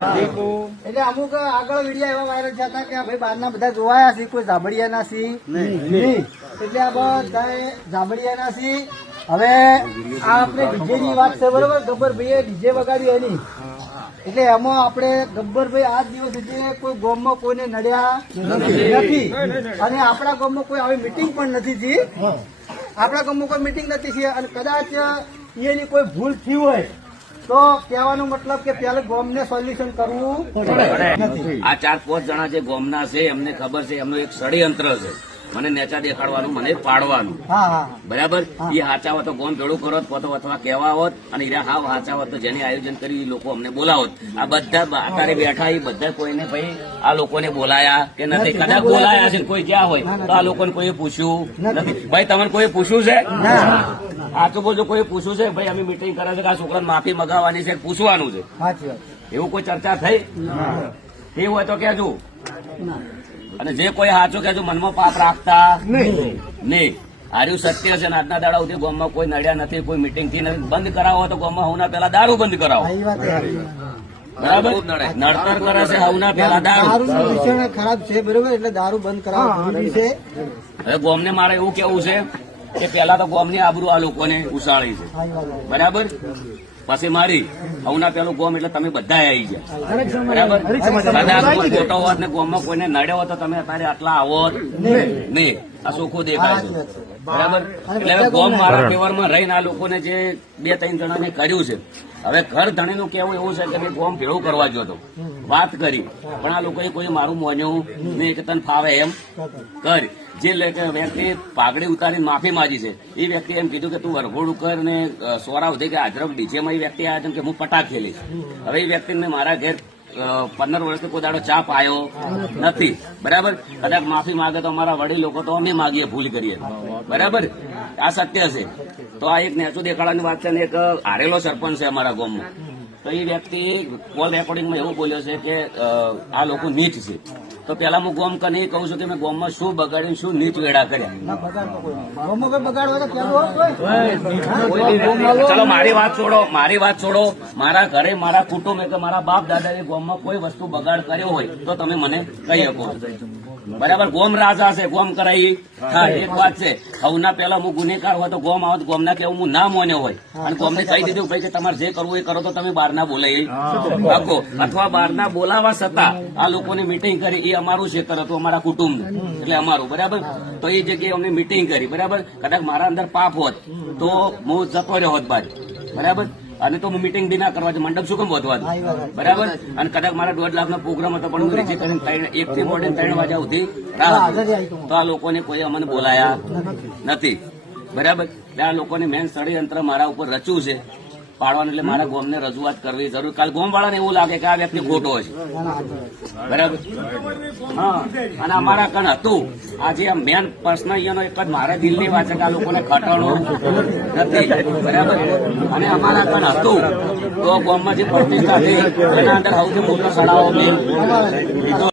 એટલે અમુક આગળ વીડિયો એવા વાયરલ થયા હતા કે ભાઈ બહારના બધા જોવાયા છે કોઈ જાબડિયાના સી નહીં એટલે આ બધા જાબડિયાના સી હવે આ આપણે ડીજે ની વાત છે બરોબર? ગબ્બરભાઈએ ડીજે વગાડ્યું એની. એટલે એમાં આપણે ગબ્બરભાઈ આજ દિવસ સુધી કોઈ ગામમાં કોઈને નડ્યા નથી. અને આપણા ગામમાં કોઈ આવી મિટિંગ પણ નથી થઈ આપણા ગામમાં કોઈ મિટિંગ નથી થઈ અને કદાચ એની કોઈ ભૂલ થઈ હોય તો કહેવાનો મતલબ કે પેલા ગોમને સોલ્યુશન કરવું નથી. આ ચાર પાંચ જણા જે ગોમના છે એમને ખબર છે એમનું એક ષડયંત્ર છે. મને નેચા દેખાડવાનું મને પાડવાનું. બરાબર? એ હાચાવત તો ગોમ ભેળું કરો પોતો તો અથવા કહેવા હોત અને એ હાવ હાચાવત તો જેને આયોજન કરી એ લોકો અમને બોલાવત. આ બધા અત્યારે બેઠા એ બધા કોઈને ભાઈ આ લોકોને બોલાયા કે નથી? કદાચ બોલાયા. છે કોઈ ક્યાં હોય તો આ લોકોને કોઈ પૂછ્યું? નથી. ભાઈ તમને કોઈ પૂછ્યું છે? આ તો બધું કોઈ પૂછ્યું છે? ભાઈ અમે મિટિંગ કરે છે કે આ છોકરાને માફી મગાવવાની છે પૂછવાનું છે. એવું કોઈ ચર્ચા થઈ? એ હોય તો કેજો અને જે કોઈ સાચો કે મનમાં પાપ રાખતા? નહીં. આર્યું સત્ય છે આજના દાડા સુધી ગામમાં કોઈ નડ્યા નથી કોઈ મિટિંગથી નથી. બંધ કરાવો તો ગામમાં હવના પેલા દારૂ બંધ કરાવો. બરાબર. નડતર કરે છે હવના પેલા દારૂ. ખરાબ છે બરોબર? એટલે દારૂ બંધ કરાવો. છે હવે ગોમને મારે એવું કેવું છે કે પેલા તો ગોમની આબરૂ આ લોકોને ઉછાળી છે. બરાબર? પાસે મારી હવના પેલું ગોમ એટલે તમે બધા આવી ગયા. બરાબર? ખોટો હોત ને ગોમમાં કોઈને નડ્યો તો તમે અત્યારે આટલા આવો નહીં આ ચોખ્ખું દેખાય છે. બરાબર? એટલે હવે ગોમ મારા કેવરમાં રહીને આ લોકોને જે બે ત્રણ જણાને કર્યું છે. હવે ઘર ધણીનું કેવું એવું છે કે મેં ગોમ ભેળું કરવા ગયો હતો વાત કરી. પણ આ લોકોએ કોઈ મારું મોન્યું નહીં કે તને ફાવે એમ. કર. જે વ્યક્તિ પાઘડી ઉતારી માફી માંગી છે, એ વ્યક્તિ એમ કીધું કે તું વરઘોડ કર ને સોરાવ થઈ કે હાજરક ડીજેમાં એ વ્યક્તિ આવ્યા છે કે હું પટાક ખેલીશ હવે એ વ્યક્તિને મારા ઘેર પંદર વર્ષથી કોઈ દાડો ચા પાયો નથી. બરાબર? કદાચ માફી માંગે તો અમારા વડીલ લોકો તો અમે માગીએ, ભૂલ કરીએ. બરાબર? આ સત્ય છે. તો આ એક નેચું દેખાડાની વાત છે ને, એક હારેલો સરપંચ છે અમારા ગામમાં તો એ વ્યક્તિ કોલ રેકોર્ડિંગમાં એવું બોલ્યો છે કે આ લોકો નીચ છે. તો પેલા હું ગોમ કને એ કહું છું કે મેં ગોમમાં શું બગાડ્યું શું નીચ વેડા કર્યા. ના બગાડ તો કોઈ નહીં. ગામમાં કોઈ બગાડ હોય તો પેલું હોય? કોઈ? ચલો મારી વાત છોડો મારી વાત છોડો. મારા ઘરે મારા કુટુંબ કે મારા બાપ દાદાએ ગોમમાં કોઈ વસ્તુ બગાડ કર્યો હોય તો તમે મને કહી શકો. બરાબર? ગોમ રાજા છે ગોમ કરાઈ. હા એક વાત છે. હવના પેલા હું ગુનેગાર હોય તો ગોમ આવત ગોમના કેવું હું ના મોન્યો હોય. અને ગોમને કહી દીધું ભાઈ કે તમારે જે કરવું એ કરો તો તમે બહારના બોલાવી શકો અથવા બહારના બોલાવા છતાં આ લોકોની મિટિંગ કરી એ અમારું ક્ષેત્ર હતું અમારા કુટુંબ એટલે અમારું બરાબર? તો એ જગ્યાએ અમે મિટિંગ કરી બરાબર? કદાચ મારા અંદર પાપ હોત તો હું જતો રહ્યો હોત બાજુ બરાબર? અને તો હું મિટિંગ બી ના કરવા મંડપ શું કેમ વધવા બરાબર? અને કદાચ મારા દોઢ લાખનો પ્રોગ્રામ હતો પણ હું રીચી કરીને એક થી મોડે ત્રણ વાગ્યા સુધી રાહ તો આ લોકોને કોઈ અમને બોલાયા નથી. બરાબર? એટલે આ લોકોને મેન ષડયંત્ર મારા ઉપર રચ્યું છે. પાડવાનું એટલે મારા ગોમને રજૂઆત કરવી જરૂર. કાલ ગોમ વાળાને એવું લાગે કે આ વ્યક્તિ ખોટો છે. બરાબર? હા. અને અમારા કણ હતું. આજે મેન પ્રશ્ન અહીંયાનો એક જ મારા દિલની વાત કે આ લોકોને ખટાણો નથી. બરાબર? અને અમારા કણ હતું. તો ગોમમાં જે પ્રતિષ્ઠા થઈ, એના અંદર સૌથી મોટો સડાવો